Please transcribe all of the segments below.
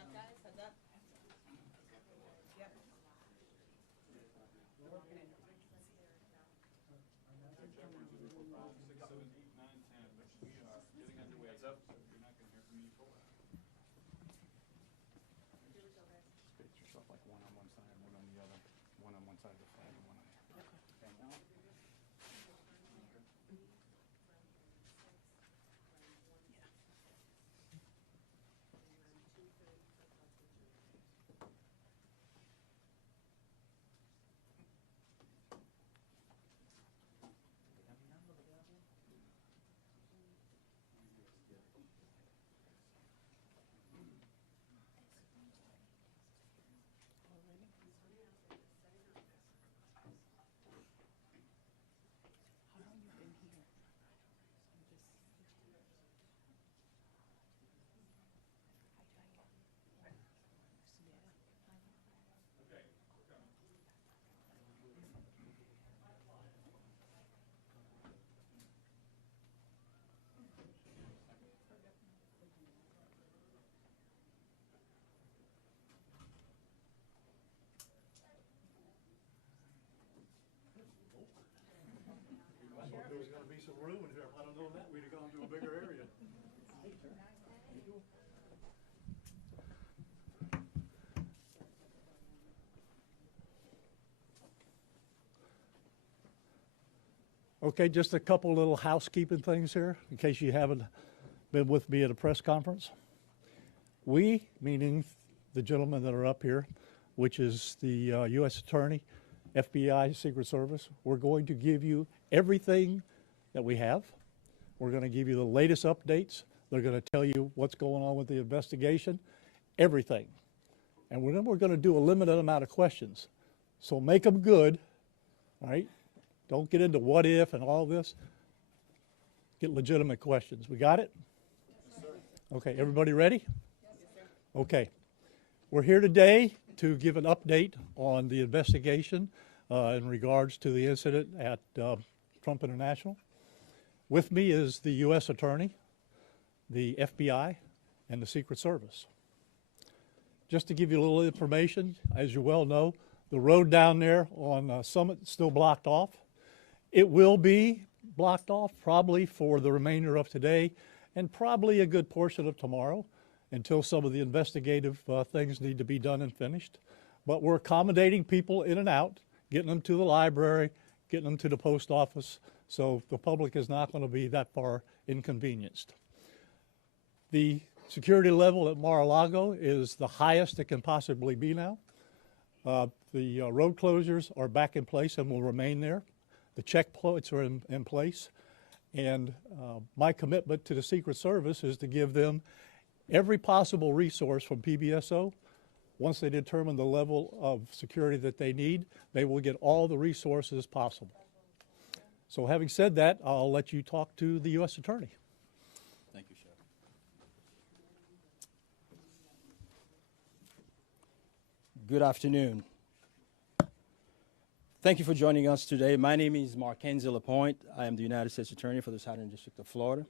up, guys? Heads up. Yep. Heads up, so you're not going to hear from me for a while. Space yourself like one on one side and one on the other. One on one side of the flag and one on the other. Okay, now. There was going to be some room in here. If I'd have known that, we'd have gone to a bigger area. Okay, just a couple little housekeeping things here, in case you haven't been with me at a press conference. We, meaning the gentlemen that are up here, which is the U.S. Attorney, FBI, Secret Service, we're going to give you everything that we have. We're going to give you the latest updates. They're going to tell you what's going on with the investigation, everything. And we're going to do a limited amount of questions. So make them good, all right? Don't get into what if and all this. Get legitimate questions. We got it? Yes, sir. Okay, everybody ready? Yes, sir. Okay. We're here today to give an update on the investigation in regards to the incident at Trump International. With me is the U.S. Attorney, the FBI, and the Secret Service. Just to give you a little information, as you well know, the road down there on Summit is still blocked off. It will be blocked off probably for the remainder of today and probably a good portion of tomorrow until some of the investigative things need to be done and finished. But we're accommodating people in and out, getting them to the library, getting them to the post office, so the public is not going to be that far inconvenienced. The security level at Mar-a-Lago is the highest it can possibly be now. The road closures are back in place and will remain there. The checkpoints are in place. And my commitment to the Secret Service is to give them every possible resource from PBSO. Once they determine the level of security that they need, they will get all the resources possible. So having said that, I'll let you talk to the U.S. Attorney. Thank you, Sheriff. Good afternoon. Thank you for joining us today. My name is Markenzie Lapointe. I am the United States Attorney for the Southern District of Florida.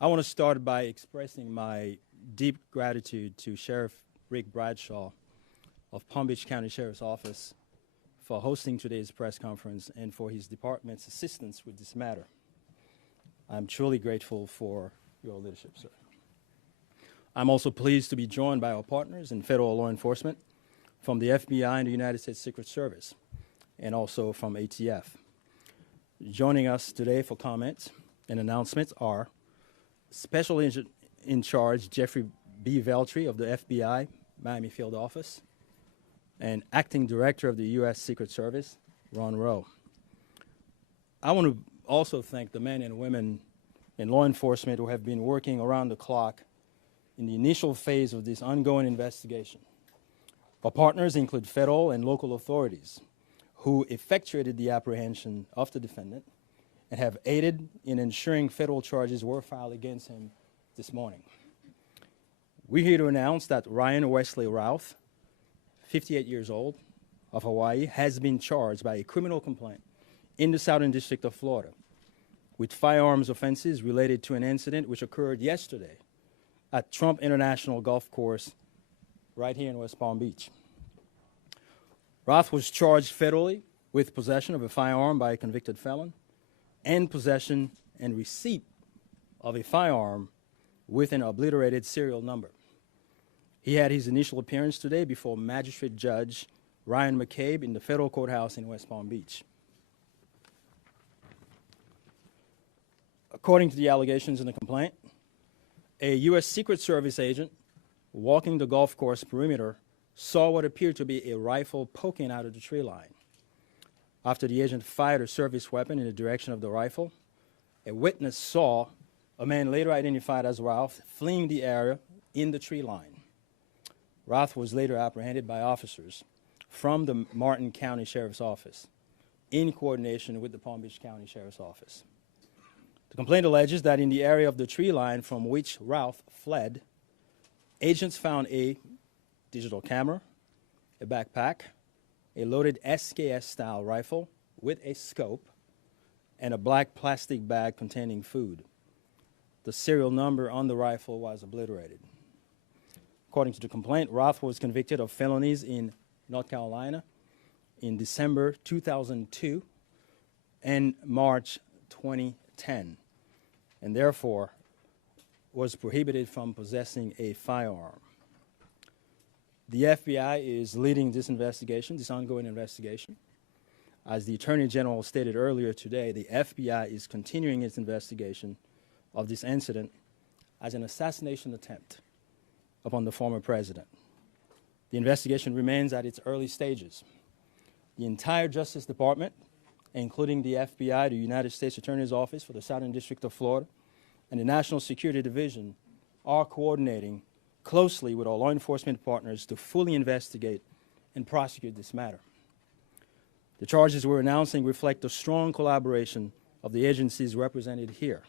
I want to start by expressing my deep gratitude to Sheriff Rick Bradshaw of Palm Beach County Sheriff's Office for hosting today's press conference and for his department's assistance with this matter. I'm truly grateful for your leadership, sir. I'm also pleased to be joined by our partners in federal law enforcement from the FBI and the United States Secret Service, and also from ATF. Joining us today for comments and announcements are Special Agent in Charge Jeffrey B. Veltri of the FBI Miami Field Office, and Acting Director of the U.S. Secret Service, Ron Rowe. I want to also thank the men and women in law enforcement who have been working around the clock in the initial phase of this ongoing investigation. Our partners include federal and local authorities who effectuated the apprehension of the defendant and have aided in ensuring federal charges were filed against him this morning. We're here to announce that Ryan Wesley Routh, 58 years old, of Hawaii, has been charged by a criminal complaint in the Southern District of Florida with firearms offenses related to an incident which occurred yesterday at Trump International Golf Course right here in West Palm Beach. Ralph was charged federally with possession of a firearm by a convicted felon and possession and receipt of a firearm with an obliterated serial number. He had his initial appearance today before Magistrate Judge Ryan McCabe in the federal courthouse in West Palm Beach. According to the allegations in the complaint, a U.S. Secret Service agent walking the golf course perimeter saw what appeared to be a rifle poking out of the tree line. After the agent fired a service weapon in the direction of the rifle, a witness saw a man later identified as Ralph fleeing the area in the tree line. Ralph was later apprehended by officers from the Martin County Sheriff's Office in coordination with the Palm Beach County Sheriff's Office. The complaint alleges that in the area of the tree line from which Ralph fled, agents found a digital camera, a backpack, a loaded SKS-style rifle with a scope, and a black plastic bag containing food. The serial number on the rifle was obliterated. According to the complaint, Ralph was convicted of felonies in North Carolina in December 2002 and March 2010, and therefore was prohibited from possessing a firearm. The FBI is leading this investigation, this ongoing investigation. As the Attorney General stated earlier today, the FBI is continuing its investigation of this incident as an assassination attempt upon the former president. The investigation remains at its early stages. The entire Justice Department, including the FBI, the United States Attorney's Office for the Southern District of Florida, and the National Security Division are coordinating closely with our law enforcement partners to fully investigate and prosecute this matter. The charges we're announcing reflect the strong collaboration of the agencies represented here.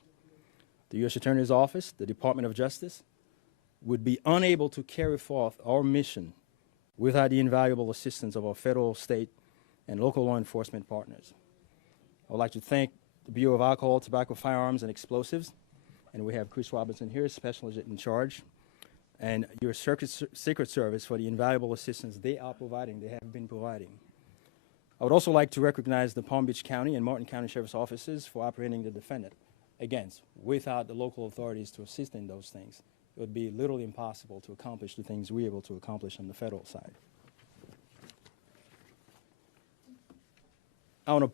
The U.S. Attorney's Office, the Department of Justice, would be unable to carry forth our mission without the invaluable assistance of our federal, state, and local law enforcement partners. I would like to thank the Bureau of Alcohol, Tobacco, Firearms, and Explosives, and we have Chris Robinson here, Special Agent in charge, and your Secret Service for the invaluable assistance they are providing, they have been providing. I would also like to recognize the Palm Beach County and Martin County Sheriff's Offices for apprehending the defendant. Again, without the local authorities to assist in those things, it would be literally impossible to accomplish the things we're able to accomplish on the federal side. I want to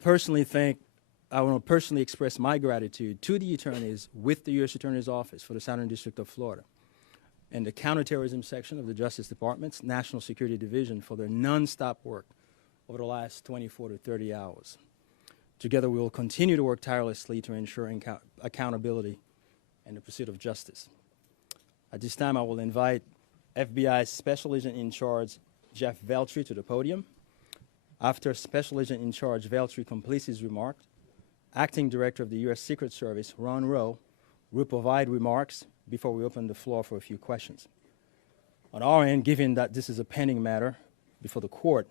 personally express my gratitude to the attorneys with the U.S. Attorney's Office for the Southern District of Florida and the Counterterrorism Section of the Justice Department's National Security Division for their nonstop work over the last 24 to 30 hours. Together, we will continue to work tirelessly to ensure accountability and the pursuit of justice. At this time, I will invite FBI Special Agent in Charge Jeff Veltri to the podium. After Special Agent in Charge Veltri completes his remark, Acting Director of the U.S. Secret Service, Ron Rowe, will provide remarks before we open the floor for a few questions. On our end, given that this is a pending matter before the court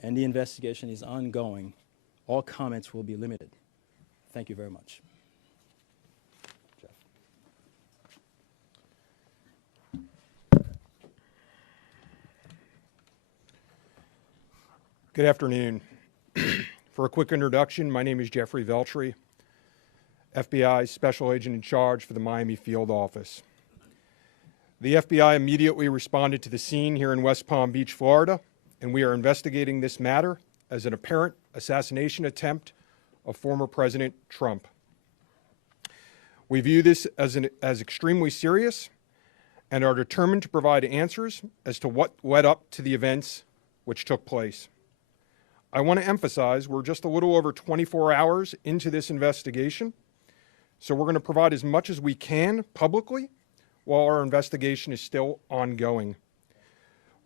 and the investigation is ongoing, all comments will be limited. Thank you very much. Jeff. Good afternoon. For a quick introduction, my name is Jeffrey Veltri, FBI Special Agent in Charge for the Miami Field Office. The FBI immediately responded to the scene here in West Palm Beach, Florida, and we are investigating this matter as an apparent assassination attempt of former President Trump. We view this as extremely serious and are determined to provide answers as to what led up to the events which took place. I want to emphasize we're just a little over 24 hours into this investigation, so we're going to provide as much as we can publicly while our investigation is still ongoing.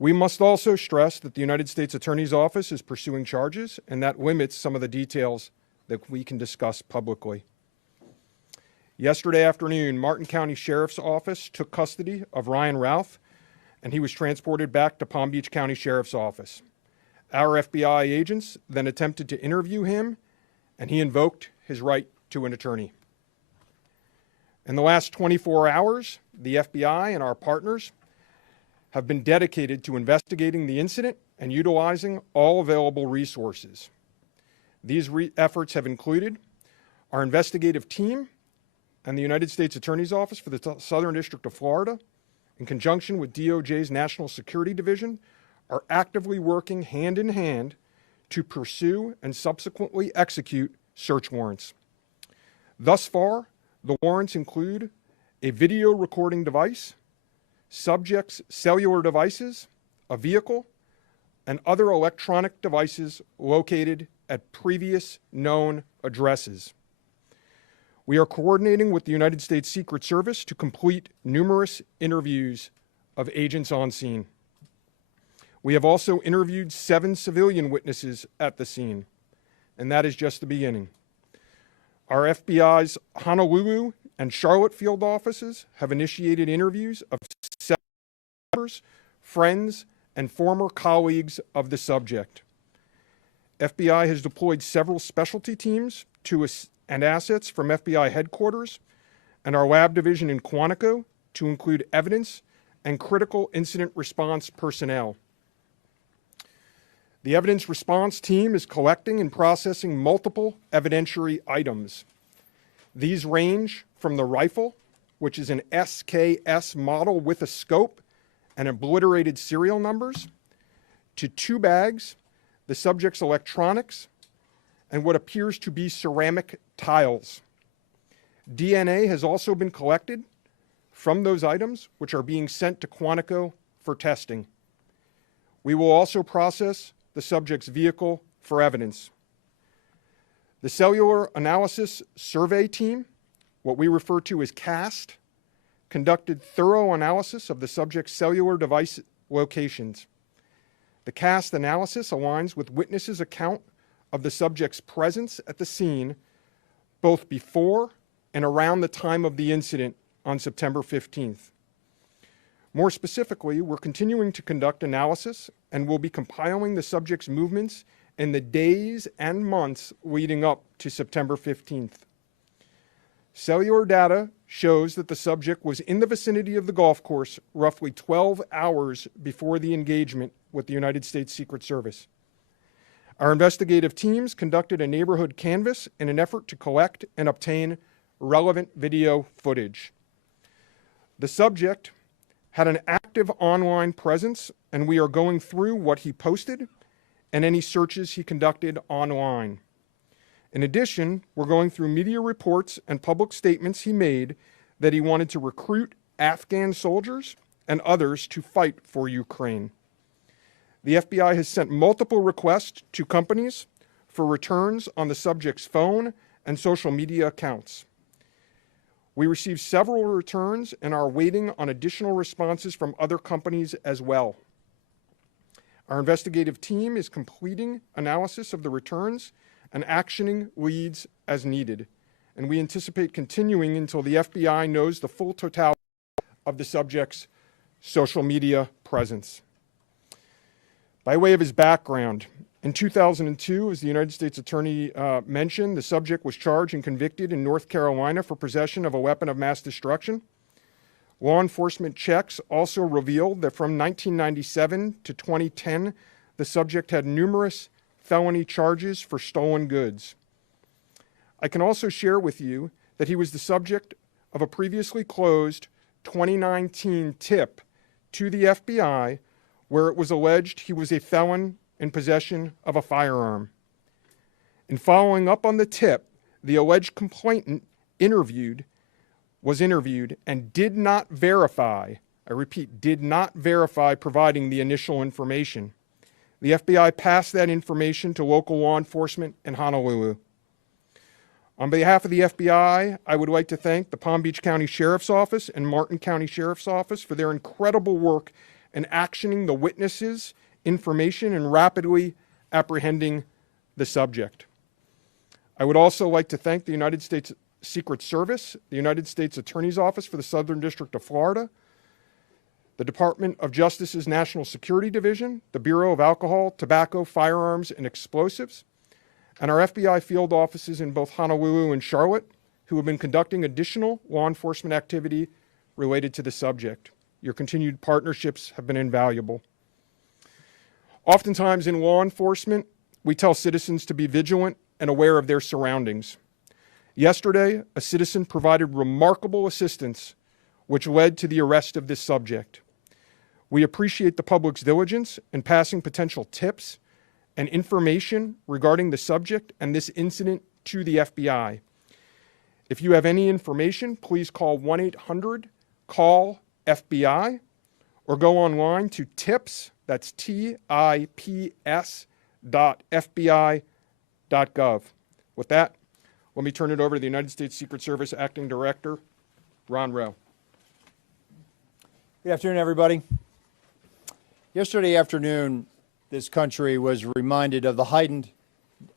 We must also stress that the United States Attorney's Office is pursuing charges, and that limits some of the details that we can discuss publicly. Yesterday afternoon, Martin County Sheriff's Office took custody of Ryan Ralph, and he was transported back to Palm Beach County Sheriff's Office. Our FBI agents then attempted to interview him, and he invoked his right to an attorney. In the last 24 hours, the FBI and our partners have been dedicated to investigating the incident and utilizing all available resources. These efforts have included our investigative team and the United States Attorney's Office for the Southern District of Florida, in conjunction with DOJ's National Security Division, are actively working hand in hand to pursue and subsequently execute search warrants. Thus far, the warrants include a video recording device, subjects' cellular devices, a vehicle, and other electronic devices located at previous known addresses. We are coordinating with the United States Secret Service to complete numerous interviews of agents on scene. We have also interviewed 7 civilian witnesses at the scene, and that is just the beginning. Our FBI's Honolulu and Charlotte field offices have initiated interviews of 7 members, friends, and former colleagues of the subject. FBI has deployed several specialty teams and assets from FBI headquarters and our lab division in Quantico to include evidence and critical incident response personnel. The evidence response team is collecting and processing multiple evidentiary items. These range from the rifle, which is an SKS model with a scope and obliterated serial numbers, to 2 bags, the subject's electronics, and what appears to be ceramic tiles. DNA has also been collected from those items, which are being sent to Quantico for testing. We will also process the subject's vehicle for evidence. The Cellular Analysis Survey Team, what we refer to as CAST, conducted thorough analysis of the subject's cellular device locations. The CAST analysis aligns with witnesses' account of the subject's presence at the scene both before and around the time of the incident on September 15th. More specifically, we're continuing to conduct analysis and will be compiling the subject's movements in the days and months leading up to September 15th. Cellular data shows that the subject was in the vicinity of the golf course roughly 12 hours before the engagement with the United States Secret Service. Our investigative teams conducted a neighborhood canvass in an effort to collect and obtain relevant video footage. The subject had an active online presence, and we are going through what he posted and any searches he conducted online. In addition, we're going through media reports and public statements he made that he wanted to recruit Afghan soldiers and others to fight for Ukraine. The FBI has sent multiple requests to companies for returns on the subject's phone and social media accounts. We received several returns and are waiting on additional responses from other companies as well. Our investigative team is completing analysis of the returns and actioning leads as needed, and we anticipate continuing until the FBI knows the full totality of the subject's social media presence. By way of his background, in 2002, as the United States Attorney mentioned, the subject was charged and convicted in North Carolina for possession of a weapon of mass destruction. Law enforcement checks also revealed that from 1997 to 2010, the subject had numerous felony charges for stolen goods. I can also share with you that he was the subject of a previously closed 2019 tip to the FBI where it was alleged he was a felon in possession of a firearm. In following up on the tip, the alleged complainant was interviewed and did not verify, I repeat, did not verify providing the initial information. The FBI passed that information to local law enforcement in Honolulu. On behalf of the FBI, I would like to thank the Palm Beach County Sheriff's Office and Martin County Sheriff's Office for their incredible work in actioning the witnesses' information and rapidly apprehending the subject. I would also like to thank the United States Secret Service, the United States Attorney's Office for the Southern District of Florida, the Department of Justice's National Security Division, the Bureau of Alcohol, Tobacco, Firearms, and Explosives, and our FBI field offices in both Honolulu and Charlotte, who have been conducting additional law enforcement activity related to the subject. Your continued partnerships have been invaluable. Oftentimes in law enforcement, we tell citizens to be vigilant and aware of their surroundings. Yesterday, a citizen provided remarkable assistance, which led to the arrest of this subject. We appreciate the public's diligence in passing potential tips and information regarding the subject and this incident to the FBI. If you have any information, please call 1-800-CALL-FBI or go online to tips, that's tips.fbi.gov. With that, let me turn it over to the United States Secret Service Acting Director, Ron Rowe. Good afternoon, everybody. Yesterday afternoon, this country was reminded of the heightened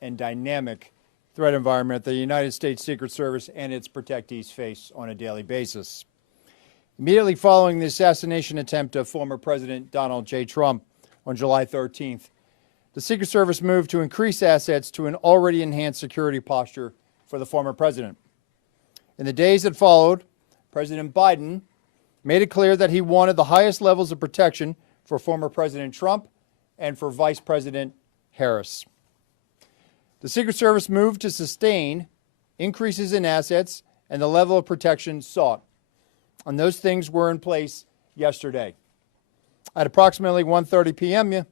and dynamic threat environment the United States Secret Service and its protectees face on a daily basis. Immediately following the assassination attempt of former President Donald J. Trump on July 13th, the Secret Service moved to increase assets to an already enhanced security posture for the former president. In the days that followed, President Biden made it clear that he wanted the highest levels of protection for former President Trump and for Vice President Harris. The Secret Service moved to sustain increases in assets and the level of protection sought. And those things were in place yesterday. At approximately 1:30 p.m.,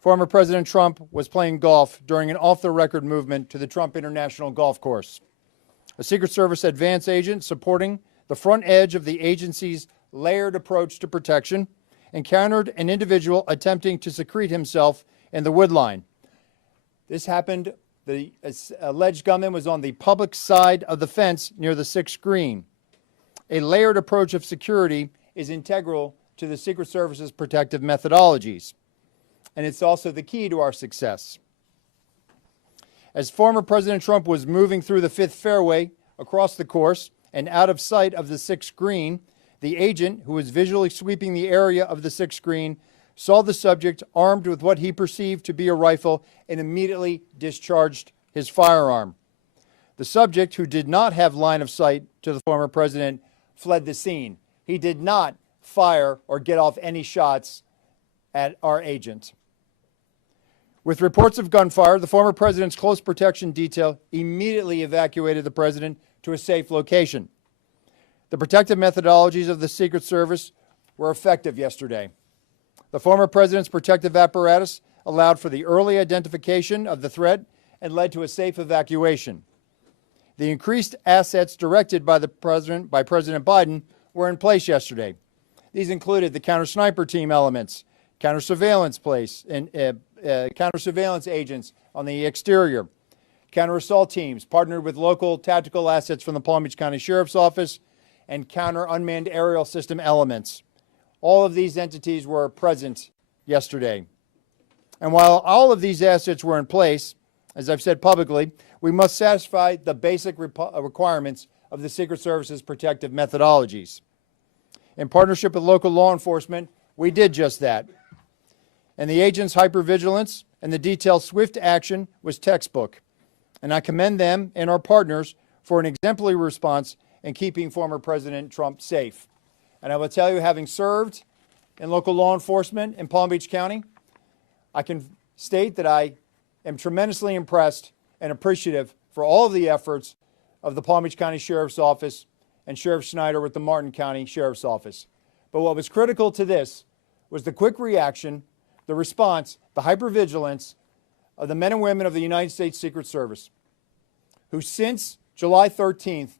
former President Trump was playing golf during an off-the-record movement to the Trump International Golf Course. A Secret Service advance agent supporting the front edge of the agency's layered approach to protection encountered an individual attempting to secrete himself in the wood line. This happened, the alleged gunman was on the public side of the fence near the 6th green. A layered approach of security is integral to the Secret Service's protective methodologies, and it's also the key to our success. As former President Trump was moving through the 5th fairway across the course and out of sight of the 6th green, the agent, who was visually sweeping the area of the 6th green, saw the subject armed with what he perceived to be a rifle and immediately discharged his firearm. The subject, who did not have line of sight to the former president, fled the scene. He did not fire or get off any shots at our agent. With reports of gunfire, the former president's close protection detail immediately evacuated the president to a safe location. The protective methodologies of the Secret Service were effective yesterday. The former president's protective apparatus allowed for the early identification of the threat and led to a safe evacuation. The increased assets directed by President Biden were in place yesterday. These included the counter-sniper team elements, counter-surveillance agents on the exterior, counter-assault teams partnered with local tactical assets from the Palm Beach County Sheriff's Office, and counter-unmanned aerial system elements. All of these entities were present yesterday. And while all of these assets were in place, as I've said publicly, we must satisfy the basic requirements of the Secret Service's protective methodologies. In partnership with local law enforcement, we did just that. And the agents' hypervigilance and the detailed swift action was textbook. And I commend them and our partners for an exemplary response in keeping former President Trump safe. And I will tell you, having served in local law enforcement in Palm Beach County, I can state that I am tremendously impressed and appreciative for all of the efforts of the Palm Beach County Sheriff's Office and Sheriff Schneider with the Martin County Sheriff's Office. But what was critical to this was the quick reaction, the response, the hypervigilance of the men and women of the United States Secret Service, who since July 13th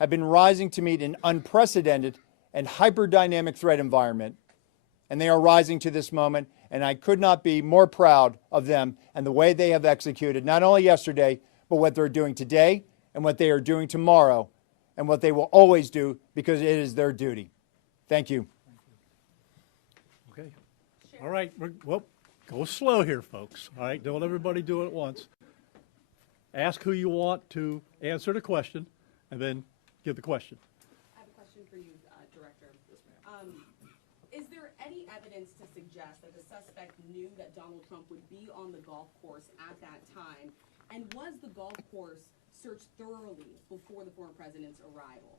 have been rising to meet an unprecedented and hyper-dynamic threat environment. And they are rising to this moment, and I could not be more proud of them and the way they have executed, not only yesterday, but what they're doing today and what they are doing tomorrow and what they will always do because it is their duty. Thank you. Okay. All right. Well, go slow here, folks. All right. Don't everybody do it at once. Ask who you want to answer the question, and then give the question. I have a question for you, Director. Is there any evidence to suggest that the suspect knew that Donald Trump would be on the golf course at that time? And was the golf course searched thoroughly before the former president's arrival?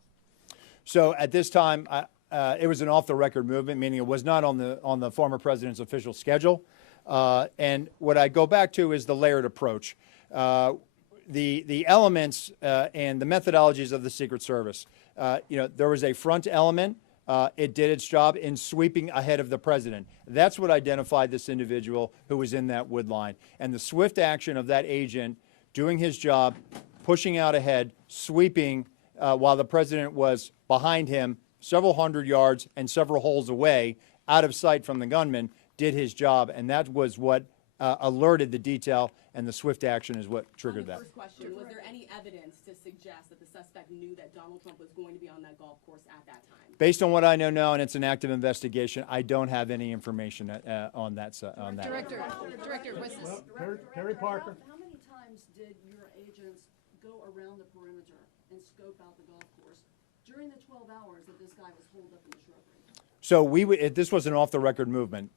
So at this time, it was an off-the-record movement, meaning it was not on the former president's official schedule. And what I go back to is the layered approach. The elements and the methodologies of the Secret Service. There was a front element. It did its job in sweeping ahead of the president. That's what identified this individual who was in that wood line. And the swift action of that agent doing his job, pushing out ahead, sweeping while the president was behind him several hundred yards and several holes away, out of sight from the gunman, did his job. And that was what alerted the detail, and the swift action is what triggered that. First question, was there any evidence to suggest that the suspect knew that Donald Trump was going to be on that golf course at that time? Based on what I know now, and it's an active investigation, I don't have any information on that. Director, was this? Terry Parker. How many times did your agents go around the perimeter and scope out the golf course during the 12 hours that this guy was holed up in the shrubbery? So this was an off-the-record movement.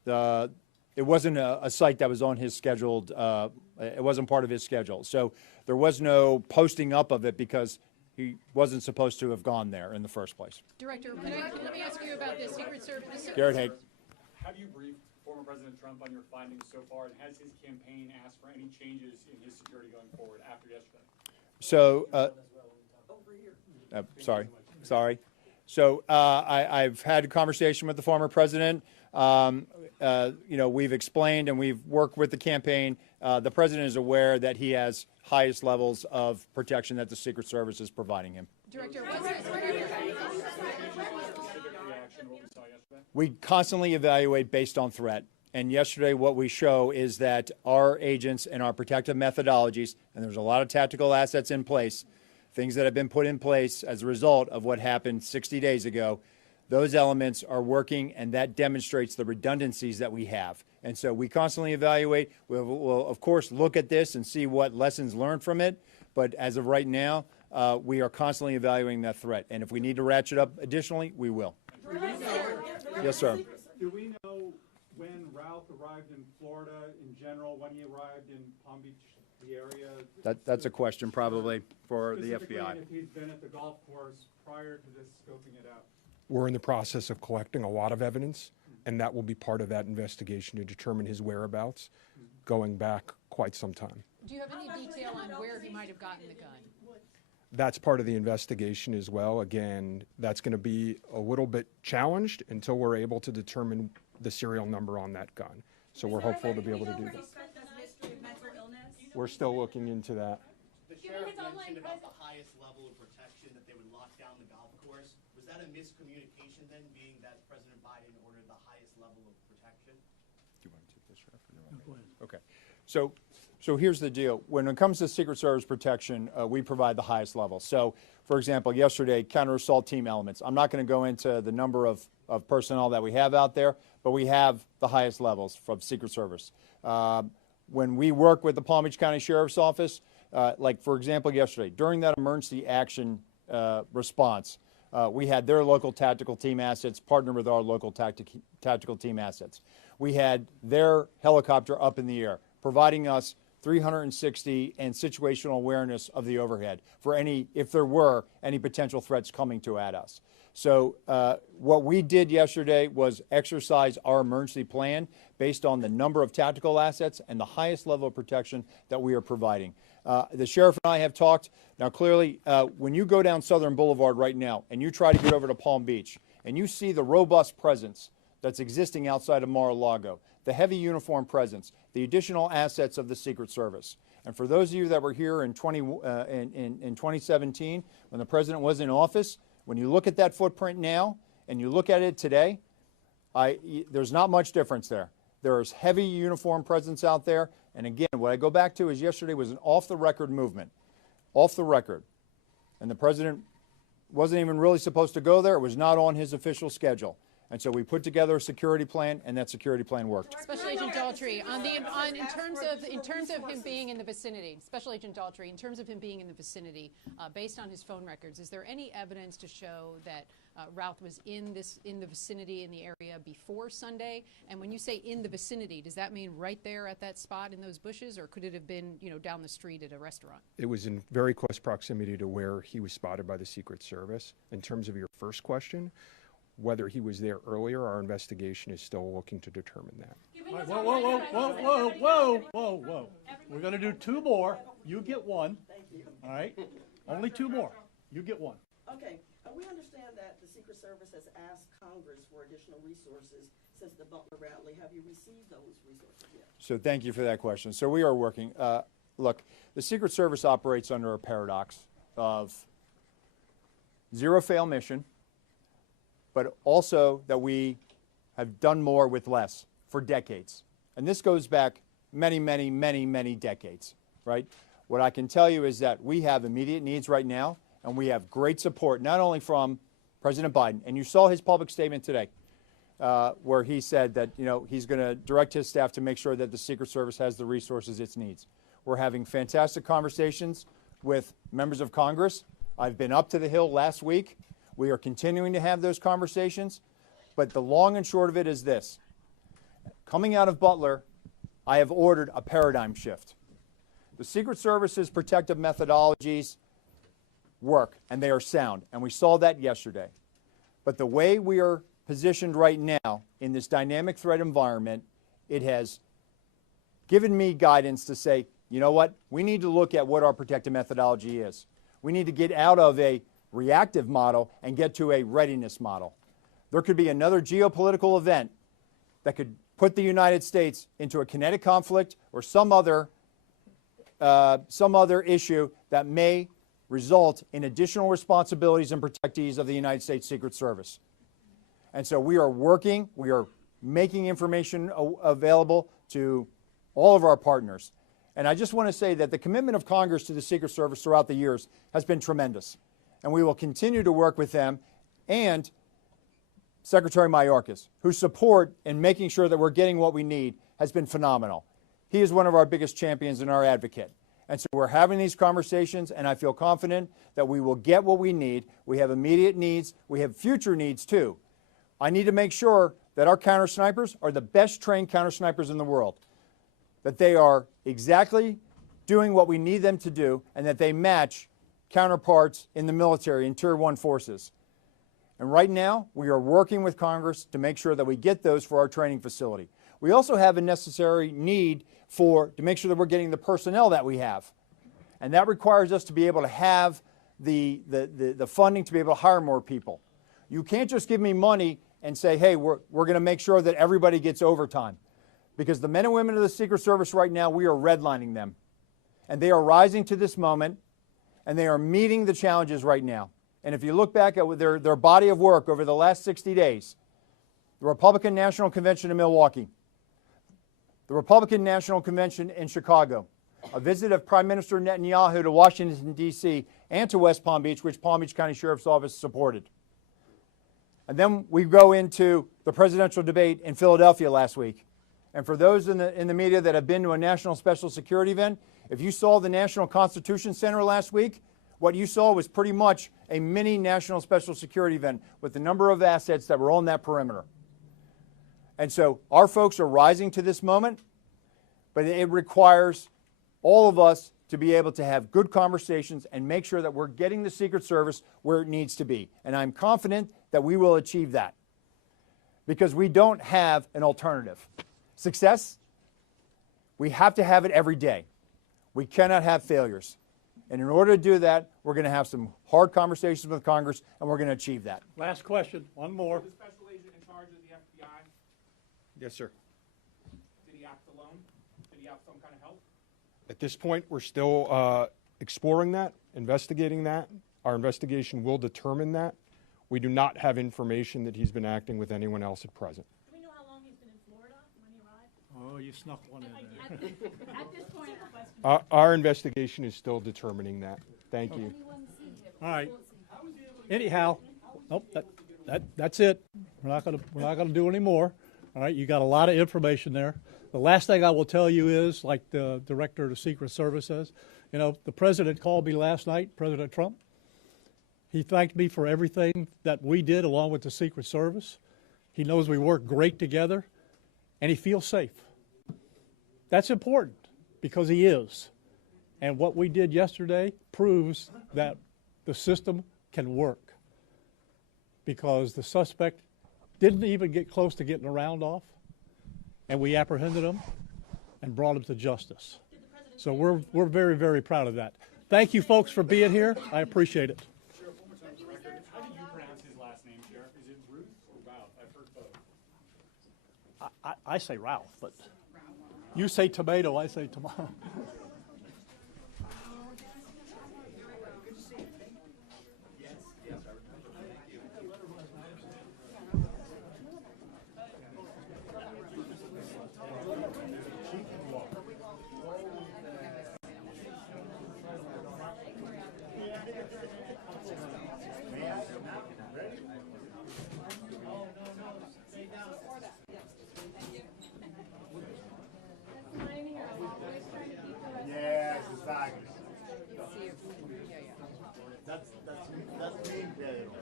It wasn't a site that was on his scheduled, it wasn't part of his schedule. So there was no posting up of it because he wasn't supposed to have gone there in the first place. Director, let me ask you about the Secret Service. Garrett Haig. Have you briefed former President Trump on your findings so far, and has his campaign asked for any changes in his security going forward after yesterday? So, sorry. So I've had a conversation with the former president. We've explained and we've worked with the campaign. The president is aware that he has highest levels of protection that the Secret Service is providing him. Director, was this? We constantly evaluate based on threat. And yesterday what we show is that our agents and our protective methodologies, and there's a lot of tactical assets in place, things that have been put in place as a result of what happened 60 days ago, those elements are working, and that demonstrates the redundancies that we have. And so we constantly evaluate. We'll of course, look at this and see what lessons learned from it. But as of right now, we are constantly evaluating that threat. And if we need to ratchet up additionally, we will. Yes, sir. Do we know when Ralph arrived in Florida in general, when he arrived in Palm Beach, the area? That's a question probably for the Specifically, FBI. if he's been at the golf course prior to this scoping it out. We're in the process of collecting a lot of evidence, and that will be part of that investigation to determine his whereabouts going back quite some time. Do you have any detail on where he might have gotten the gun? That's part of the investigation as well. Again, that's going to be a little bit challenged until we're able to determine the serial number on that gun. So we're hopeful to be able to do that. We're still looking into that. The sheriff mentioned about the highest level of protection, that they would lock down the golf course. Was that a miscommunication then, being that President Biden ordered the highest level of protection? Do you want to take this, Sheriff? No, go ahead. Okay. So here's the deal. When it comes to Secret Service protection, we provide the highest level. So, for example, yesterday, counter-assault team elements. I'm not going to go into the number of personnel that we have out there, but we have the highest levels from Secret Service. When we work with the Palm Beach County Sheriff's Office, like, for example, yesterday, during that emergency action response, we had their local tactical team assets partner with our local tactical team assets. We had their helicopter up in the air, providing us 360 and situational awareness of the overhead for if there were any potential threats coming at us. So what we did yesterday was exercise our emergency plan based on the number of tactical assets and the highest level of protection that we are providing. The sheriff and I have talked. Now, clearly, when you go down Southern Boulevard right now and you try to get over to Palm Beach and you see the robust presence that's existing outside of Mar-a-Lago, the heavy uniform presence, the additional assets of the Secret Service. And for those of you that were here in 2017, when the president was in office, when you look at that footprint now and you look at it today, there's not much difference there. There is heavy uniform presence out there. And again, what I go back to is yesterday was an off-the-record movement. Off the record. And the president wasn't even really supposed to go there. It was not on his official schedule. And so we put together a security plan, and that security plan worked. Special Agent Daltrey, in terms of him being in the vicinity, Special Agent Daltrey, in terms of him being in the vicinity, based on his phone records, is there any evidence to show that Routh was in the vicinity, in the area before Sunday. And when you say in the vicinity, does that mean right there at that spot in those bushes, or could it have been, down the street at a restaurant? It was in very close proximity to where he was spotted by the Secret Service. In terms of your first question, whether he was there earlier, our investigation is still looking to determine that. All right, whoa. We're going to do two more. You get one. Thank you. All right? Only two more. You get one. Okay, we understand that the Secret Service has asked Congress for additional resources since the Butler rally. Have you received those resources yet? So thank you for that question. So we are working. Look, the Secret Service operates under a paradox of zero fail mission, but also that we have done more with less for decades. And this goes back many, many, many, many decades, right? What I can tell you is that we have immediate needs right now, and we have great support, not only from President Biden, and you saw his public statement today, where he said that, he's going to direct his staff to make sure that the Secret Service has the resources it needs. We're having fantastic conversations with members of Congress. I've been up to the Hill last week. We are continuing to have those conversations. But the long and short of it is this. Coming out of Butler, I have ordered a paradigm shift. The Secret Service's protective methodologies work, and they are sound, and we saw that yesterday. But the way we are positioned right now in this dynamic threat environment, it has given me guidance to say, you know what, we need to look at what our protective methodology is. We need to get out of a reactive model and get to a readiness model. There could be another geopolitical event that could put the United States into a kinetic conflict or some other issue that may result in additional responsibilities and protectees of the United States Secret Service. And so we are working, we are making information available to all of our partners. And I just want to say that the commitment of Congress to the Secret Service throughout the years has been tremendous. And we will continue to work with them and Secretary Mayorkas, whose support in making sure that we're getting what we need has been phenomenal. He is one of our biggest champions and our advocate. And so we're having these conversations, and I feel confident that we will get what we need. We have immediate needs. We have future needs, too. I need to make sure that our counter snipers are the best trained counter snipers in the world, that they are exactly doing what we need them to do, and that they match counterparts in the military, in Tier 1 forces. And right now, we are working with Congress to make sure that we get those for our training facility. We also have a necessary need to make sure that we're getting the personnel that we have. And that requires us to be able to have the funding to be able to hire more people. You can't just give me money and say, hey, we're going to make sure that everybody gets overtime. Because the men and women of the Secret Service right now, we are redlining them. And they are rising to this moment, and they are meeting the challenges right now. And if you look back at their body of work over the last 60 days, the Republican National Convention in Milwaukee, the Republican National Convention in Chicago, a visit of Prime Minister Netanyahu to Washington, D.C., and to West Palm Beach, which Palm Beach County Sheriff's Office supported. And then we go into the presidential debate in Philadelphia last week. And for those in the media that have been to a national special security event, if you saw the National Constitution Center last week, what you saw was pretty much a mini national special security event with the number of assets that were on that perimeter. And so our folks are rising to this moment, but it requires all of us to be able to have good conversations and make sure that we're getting the Secret Service where it needs to be. And I'm confident that we will achieve that because we don't have an alternative. Success, we have to have it every day. We cannot have failures. And in order to do that, we're going to have some hard conversations with Congress, and we're going to achieve that. Last question, one more. The special agent in charge of the FBI, Yes, sir. did he act alone? Did he have some kind of help? At this point, we're still exploring that, investigating that. Our investigation will determine that. We do not have information that he's been acting with anyone else at present. Do we know how long he's been in Florida when he arrived? Oh, you snuck one in there. At this point, the question. Our investigation is still determining that. Thank you. All right. Anyhow, nope, that's it. We're not gonna do any more. All right, you got a lot of information there. The last thing I will tell you is, like the director of the Secret Service says, the president called me last night, President Trump. He thanked me for everything that we did along with the Secret Service. He knows we work great together, and he feels safe. That's important because he is. And what we did yesterday proves that the system can work because the suspect didn't even get close to getting a round off, and we apprehended him and brought him to justice. So we're very, very proud of that. Thank you, folks, for being here. I appreciate it. Sheriff, one more time for the record, how do you pronounce his last name, Sheriff? Is it Ruth or Ralph? I've heard both. I say Ralph, but you say tomato, I say tomato. Yes, exactly. That's me, Pedro.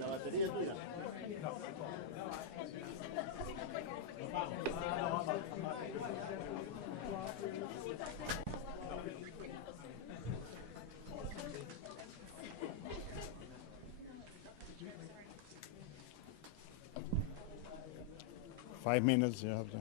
La batería es tuya. 5 minutes, you have to.